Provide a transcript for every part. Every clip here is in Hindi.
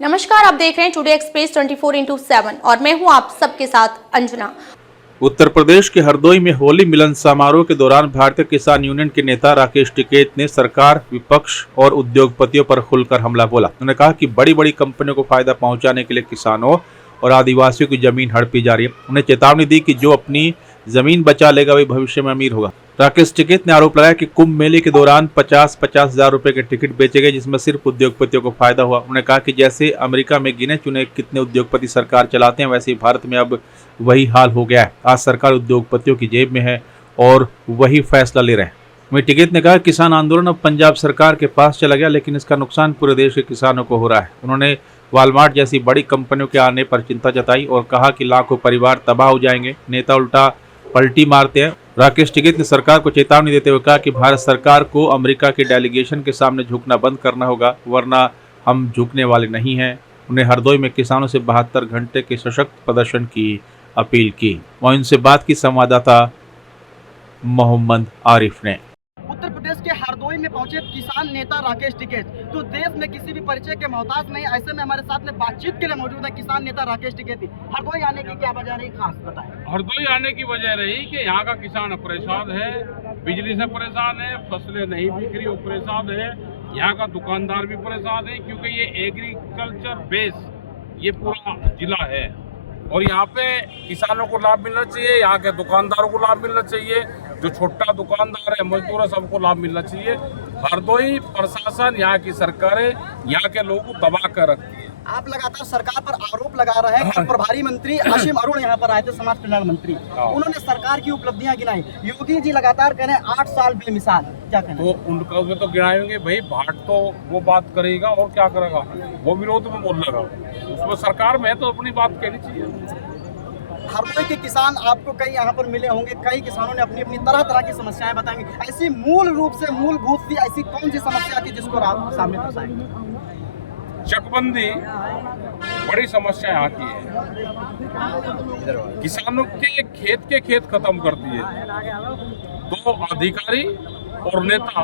नमस्कार, आप देख रहे हैं टुडे एक्सप्रेस 24/7 और मैं हूं आप सबके साथ अंजना। उत्तर प्रदेश के हरदोई में होली मिलन समारोह के दौरान भारतीय किसान यूनियन के नेता राकेश टिकैत ने सरकार, विपक्ष और उद्योगपतियों पर खुलकर हमला बोला। उन्होंने कहा कि बड़ी बड़ी कंपनियों को फायदा पहुंचाने के लिए किसानों और आदिवासियों की जमीन हड़पी जा रही है। उन्हें चेतावनी दी कि जो अपनी जमीन बचा लेगा वही भविष्य में अमीर होगा। राकेश टिकैत ने आरोप लगाया कि कुंभ मेले के दौरान 50-50 हजार रुपए के टिकट बेचे गए, जिसमें सिर्फ उद्योगपतियों को फायदा हुआ। उन्होंने कहा कि जैसे अमेरिका में गिने चुने कितने उद्योगपति सरकार चलाते हैं, वैसे ही भारत में अब वही हाल हो गया है। आज सरकार उद्योगपतियों की जेब में है और वही फैसला ले रहे हैं। वहीं टिकैत ने कहा किसान आंदोलन अब पंजाब सरकार के पास चला गया, लेकिन इसका नुकसान पूरे देश के किसानों को हो रहा है। उन्होंने वॉलमार्ट जैसी बड़ी कंपनियों के आने पर चिंता जताई और कहा कि लाखों परिवार तबाह हो जाएंगे। नेता उल्टा पलटी मारते हैं। राकेश टिकैत ने सरकार को चेतावनी देते हुए कहा कि भारत सरकार को अमेरिका के डेलीगेशन के सामने झुकना बंद करना होगा, वरना हम झुकने वाले नहीं हैं। उन्हें हरदोई में किसानों से 72 घंटे के सशक्त प्रदर्शन की अपील की। वहीं उनसे बात की संवाददाता मोहम्मद आरिफ ने। उत्तर प्रदेश के हरदोई में पहुंचे किसान नेता राकेश टिकैत तो देश में किसी भी परिचय के मोहताज नहीं। ऐसे में हमारे साथ में बातचीत के लिए मौजूद है किसान नेता राकेश टिकैत। हरदोई आने की क्या वजह रही, खास बताएं। हरदोई आने की वजह रही कि यहाँ का किसान परेशान है, बिजली से परेशान है, फसलें नहीं बिक रही वो परेशान है, यहाँ का दुकानदार भी परेशान है, क्योंकि ये एग्रीकल्चर बेस ये पूरा जिला है और यहाँ पे किसानों को लाभ मिलना चाहिए, यहाँ के दुकानदारों को लाभ मिलना चाहिए, जो छोटा दुकानदार है, मजदूर है, सबको लाभ मिलना चाहिए। हरदोई प्रशासन, यहाँ की सरकारें यहाँ के लोगों को दबा कर रखती है। आप लगातार सरकार पर आरोप लगा रहे हैं। प्रभारी मंत्री असीम अरुण यहाँ पर आए थे, समाज कल्याण मंत्री। उन्होंने सरकार की उपलब्धियां गिनाई। योगी जी लगातार कह रहे हैं 8 साल बेमिसाल, क्या कहना? तो उनका उसमें तो गिनाएंगे भाई, भाट तो वो बात करेगा और क्या करेगा, वो विरोध में बोल लगा, उसमें सरकार में तो अपनी बात कहनी चाहिए। हरदोई के किसान आपको कई यहाँ पर मिले होंगे, कई किसानों ने अपनी अपनी तरह तरह की समस्याएं बताएंगे। ऐसी मूल रूप से मूलभूत सी ऐसी कौन सी समस्या थी जिसको आप सामने दर्शाएंगे? चकबंदी बड़ी समस्या यहाँ की है। किसानों के खेत खत्म कर दिए तो अधिकारी और नेता,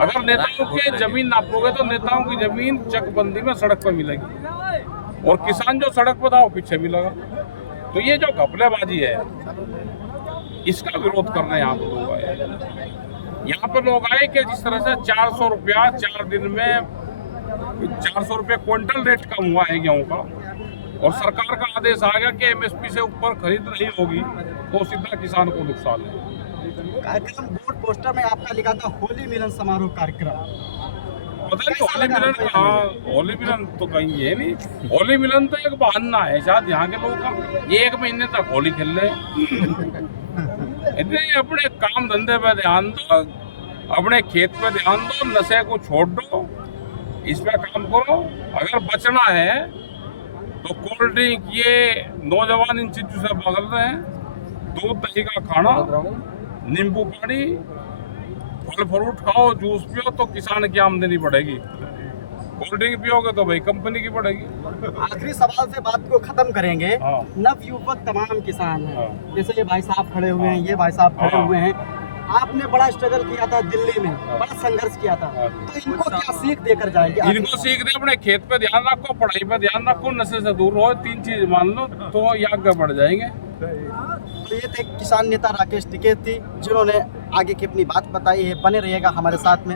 अगर नेताओं के जमीन नापोगे तो नेताओं की जमीन चकबंदी में सड़क पर मिलेगी और किसान जो सड़क पर था वो पीछे मिलेगा। तो ये जो घपलेबाजी है इसका विरोध करने यहाँ पर लोग आए। यहाँ पर लोग आए कि जिस तरह से 400 रुपया 4 दिन में 400 रुपये क्विंटल रेट कम हुआ है गेहूं का और सरकार का आदेश आ गया कि एमएसपी से ऊपर खरीद नहीं होगी तो सीधा किसान को नुकसान है। कार्यक्रम बोर्ड पोस्टर में आपका लिखा था होली मिलन समारोह कार्यक्रम। पता नहीं होली मिलन कहाँ, होली मिलन तो कहीं है नहीं। होली मिलन तो एक बहाना है शायद यहाँ के लोगों का, ये 1 महीने तक होली खेल रहे इतने। अपने काम धंधे पे ध्यान दो, अपने खेत पे ध्यान दो, नशे को छोड़ दो, इस पे काम करो। अगर बचना है तो कोल्ड ड्रिंक ये नौजवान इन चीजों से बगल रहे हैं। दूध दही का खाना, नींबू पानी, फल फ्रूट खाओ, जूस पियो तो किसान की आमदनी बढ़ेगी। कोल्ड ड्रिंक पियोगे तो भाई कंपनी की बढ़ेगी। आखिरी सवाल से बात को खत्म करेंगे। नव युवक तमाम किसान हैं, जैसे ये भाई साहब खड़े हुए हैं, ये भाई साहब खड़े हुए हैं। आपने बड़ा स्ट्रगल किया था दिल्ली में, बड़ा संघर्ष किया था, तो इनको क्या सीख देकर जाएंगे? इनको सीख दे, अपने खेत पे ध्यान रखो, पढ़ाई पे ध्यान रखो, नशे से दूर रहो, 3 चीज मान लो तो ये आगे बढ़ जाएंगे। तो ये थे किसान नेता राकेश टिकैत थी, जिन्होंने आगे की अपनी बात बताई है। बने रहिएगा हमारे साथ में।